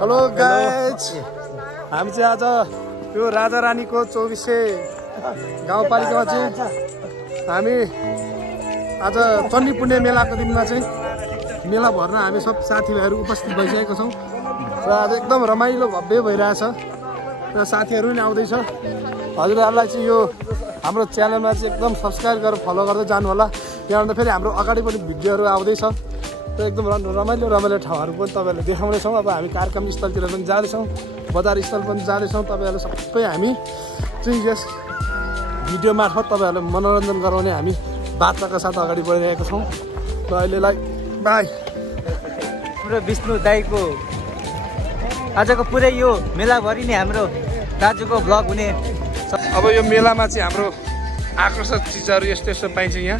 Hello guys, हामी चाहिँ आज यो राजा रानीको 2400 गाउँपालिकामा चाहिँ हामी आज चण्डी पुण्य मेलाको दिनमा चाहिँ मेला भर्न हामी सब साथीभाइहरू उपस्थित भइसकेको छौँ र आज एकदम रमाइलो भव्य भइरहेछ र साथीहरू पनि आउँदैछ। हजुरहरूलाई चाहिँ यो हाम्रो च्यानलमा चाहिँ एकदम सब्सक्राइब गरेर फलो गर्दै जानु होला। त्यहाँबाट फेरि हाम्रो अगाडि पनि भिडियोहरू आउँदैछ र एकदम रमाइलो ठाउँहरू पनि तपाईँहरूले देखाउनेछौँ। अब हामी कार्यक्रम स्थलतिर पनि जाँदैछौँ, बजार स्थल पनि जाँदैछौँ। तपाईँहरूले सबै हामी चाहिँ यस भिडियो मार्फत तपाईँहरूलाई मनोरञ्जन गराउने हामी बाचाका साथ अगाडि बढिरहेका छौँ। र अहिलेलाई बाई। पुरो विष्णु दाईको आजको पुरै यो मेलाभरि नै हाम्रो दाजुको भ्लग हुने। अब यो मेलामा चाहिँ हाम्रो आकर्षक चिजहरू यस्तो यस्तो पाइन्छ। यहाँ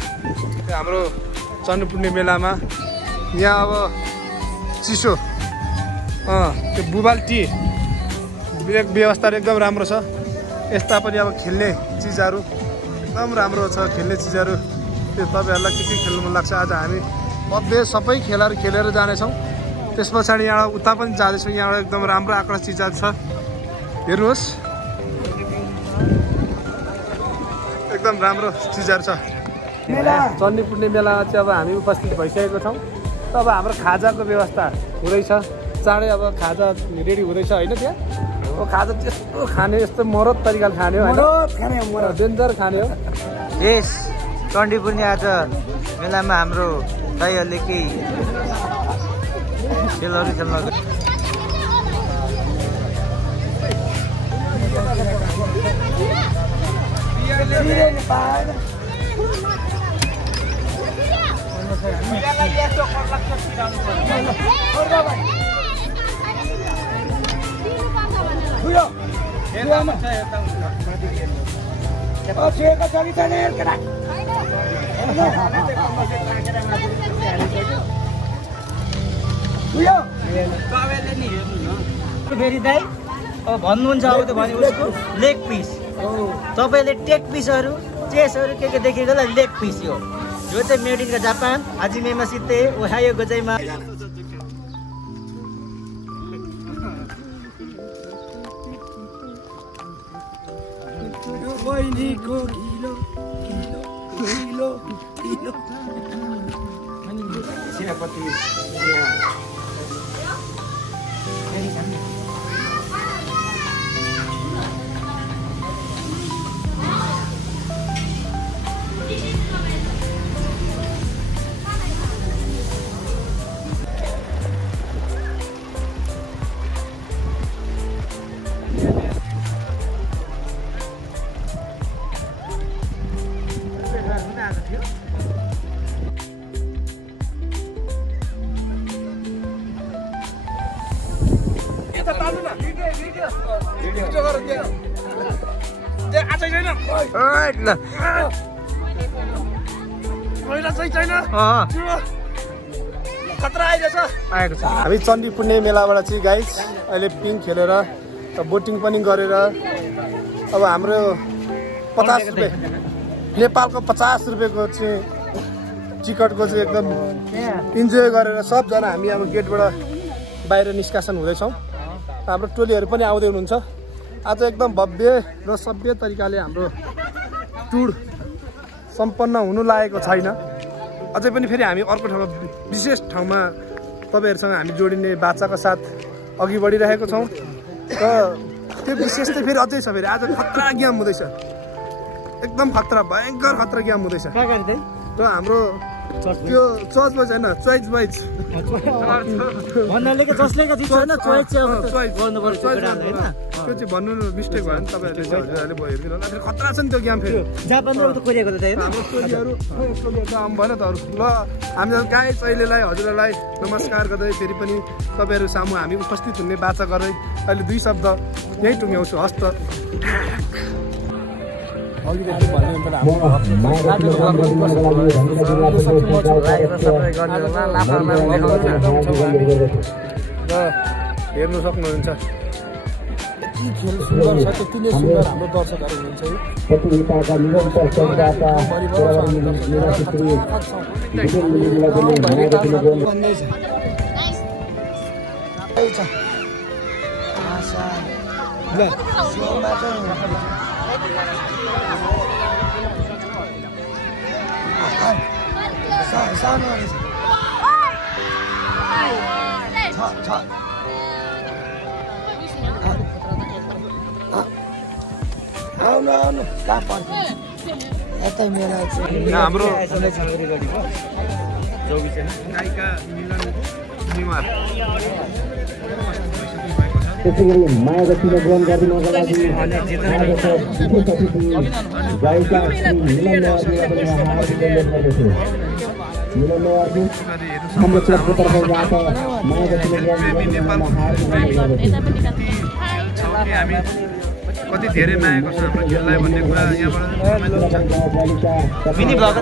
हाम्रो चण्डी पुण्य मेलामा यहाँ अब चिसो त्यो बुबाल टी व्यवस्थाहरू एकदम राम्रो छ। यस्ता पनि अब खेल्ने चिजहरू एकदम राम्रो छ। खेल्ने चिजहरू त्यो तपाईँहरूलाई के खेल्नु मन लाग्छ आज हामी भव्य सबै खेलहरू खेलेर जानेछौँ। त्यस पछाडि यहाँ उता पनि जाँदैछौँ। यहाँबाट एकदम राम्रो आकर्षक चिजहरू छ, हेर्नुहोस् एकदम राम्रो चिजहरू छ। चण्डी पुण्य मेलामा चाहिँ अब हामी उपस्थित भइसकेको छौँ। त अब हाम्रो खाजाको व्यवस्था हुँदैछ, चाँडै अब खाजा रेडी हुँदैछ होइन। त्यहाँ अब खाजा त्यस्तो खाने, यस्तो मरद तरिकाले खाने हो, डेन्जर खाने हो। यस चण्डी पुण्य आज मेलामा हाम्रो दाईहरूले केही खेलहरू खेल्न फेरि दाइ अब भन्नुहुन्छ आउँथ्यो भने उसको लेग पिस, तपाईँले टेक पिसहरू चेसहरू के देखेकोलाई लेग पिस यो चाहिँ मेड इन जापान। हाजिमेमा सिते ओहायो गोजाइमा। हामी चण्डी पुण्य मेलाबाट चाहिँ गाइज अहिले पिङ खेलेर बोटिङ पनि गरेर अब हाम्रो 50 रुपियाँ नेपालको 50 रुपियाँको चाहिँ टिकटको चाहिँ एकदम इन्जोय गरेर सबजना हामी अब गेटबाट बाहिर निष्कासन हुँदैछौँ। हाम्रो टोलीहरू पनि आउँदै हुनुहुन्छ। आज एकदम भव्य र सभ्य तरिकाले हाम्रो टुर सम्पन्न हुनु लागेको छैन। अझै पनि फेरि हामी अर्को ठाउँमा विशेष ठाउँमा तपाईँहरूसँग हामी जोडिने बाचाका साथ अघि बढिरहेको छौँ। र त्यो विशेष चाहिँ फेरि अझै छ। फेरि आज खतरा गेम हुँदैछ, एकदम खतरा, भयङ्कर खतरा गेम हुँदैछ। र हाम्रो त्यो चर्च वाइज होइन, चोइस वाइज भन्नाले जसले त्यो चाहिँ भन्नु मिस्टेक भयो भने तपाईँहरूले चाहिँ भयो हेर्नु। खतरा छ नि त्यो गेम। फेरि जापानमा कोरिएको त हाम्रो टोलीहरू आउनु भएन त अरू। ल हामीहरू गाइज अहिलेलाई हजुरहरूलाई नमस्कार गर्दै फेरि पनि तपाईँहरू सामु हामी उपस्थित हुने बाचा गर्दै अहिले 2 शब्द यहीँ टुङ्ग्याउँछु। हस्त हेर्नु सक्नुहुन्छ यति खेल सुन्दर छ, त्यति नै सुन्दर हाम्रो दर्शकहरू हुनुहुन्छ। ल सानो आउनु आउनु कहाँ पर्छ यतै मेला हाम्रो त्यसै गरी माया व्यक्तिले ग्रहण गरिदिनुको लागि गायिका मिलन नेवारजीलाई पनि हार्दिक अनुरोध गर्दछु। मिलन नेवारजी हाम्रो क्लबको तर्फबाट माया व्यक्तिले ग्रहण गरिदिनुको हार्दिक अनुरोध गर्दछु। कति धेरै माया गर्छ हाम्रो खेललाई भन्ने कुरा यहाँबाट मिनी ब्लग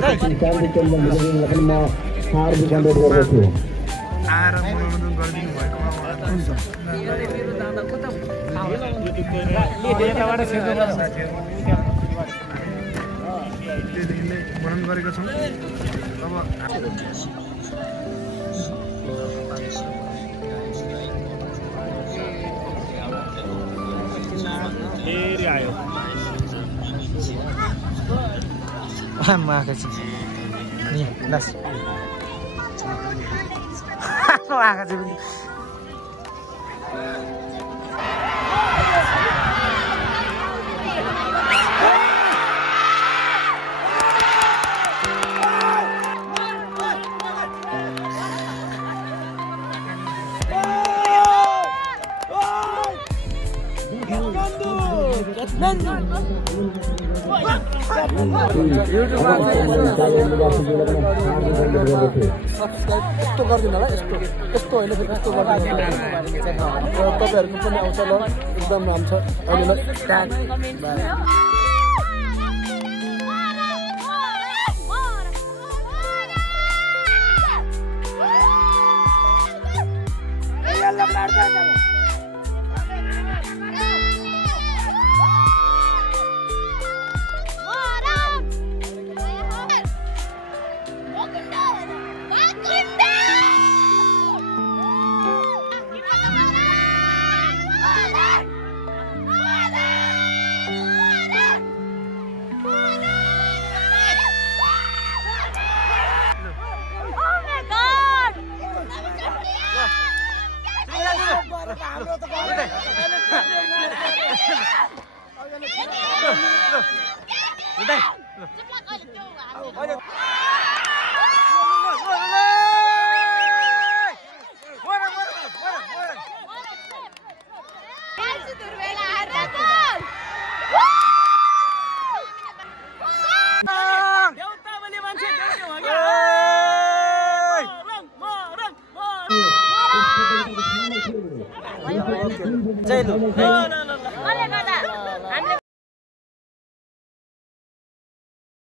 हार्दिक अनुरोध गर्दछु। आएर मनोरञ्जन गरिदिनु भएकोमा वर्णन गरेका छौँ। अब फेरि आयो आएको छु नि लस आएको छु यस्तो गरिदिनु होला यस्तो यस्तो होइन फेरि यस्तो गरिदिनु तपाईँहरूको पनि आउँछ ल एकदम राम्रो छ अहिलेलाई जय लो